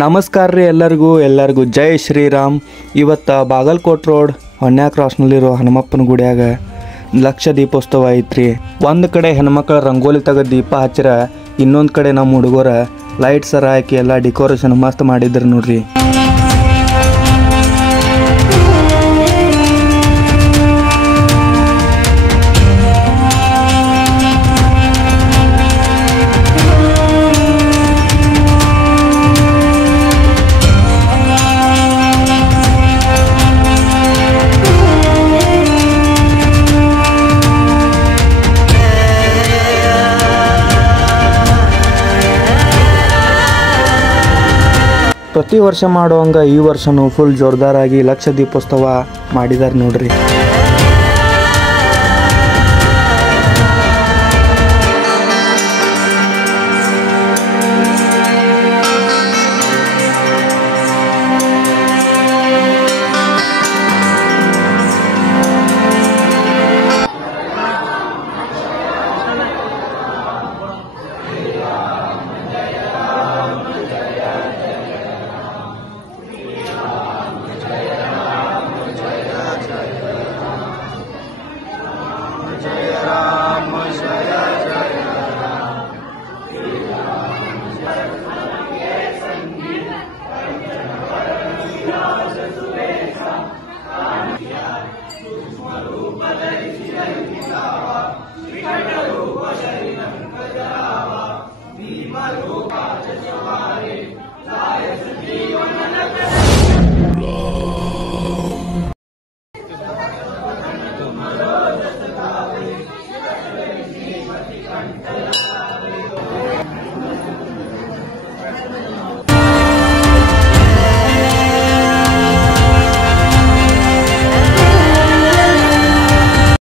ನಮಸ್ಕಾರ ರೀ ಎಲ್ಲರಿಗೂ ಜೈ ಶ್ರೀರಾಮ್. ಇವತ್ತು ಬಾಗಲಕೋಟ್ ರೋಡ್ ಹೊನ್ಯಾ ಕ್ರಾಸ್ನಲ್ಲಿರೋ ಹನುಮಪ್ಪನ ಗುಡಿಯಾಗ ಲಕ್ಷ ದೀಪೋತ್ಸವ ಐತ್ರಿ. ಒಂದು ಕಡೆ ಹೆಣ್ಮಕ್ಳು ರಂಗೋಲಿ ತೆಗೆದು ದೀಪ ಹಚ್ಚಿರ, ಇನ್ನೊಂದು ಕಡೆ ನಮ್ಮ ಹುಡುಗರ ಲೈಟ್ ಸರ ಹಾಕಿ ಎಲ್ಲ ಡೆಕೋರೇಷನ್ ಮಸ್ತ್ ಮಾಡಿದ್ರು ನೋಡ್ರಿ. ಪ್ರತಿ ವರ್ಷ ಮಾಡುವಂಗ ಈ ವರ್ಷನೂ ಫುಲ್ ಜೋರ್ದಾರಾಗಿ ಲಕ್ಷ ದೀಪೋತ್ಸವ ಮಾಡಿದಾರೆ ನೋಡ್ರಿ.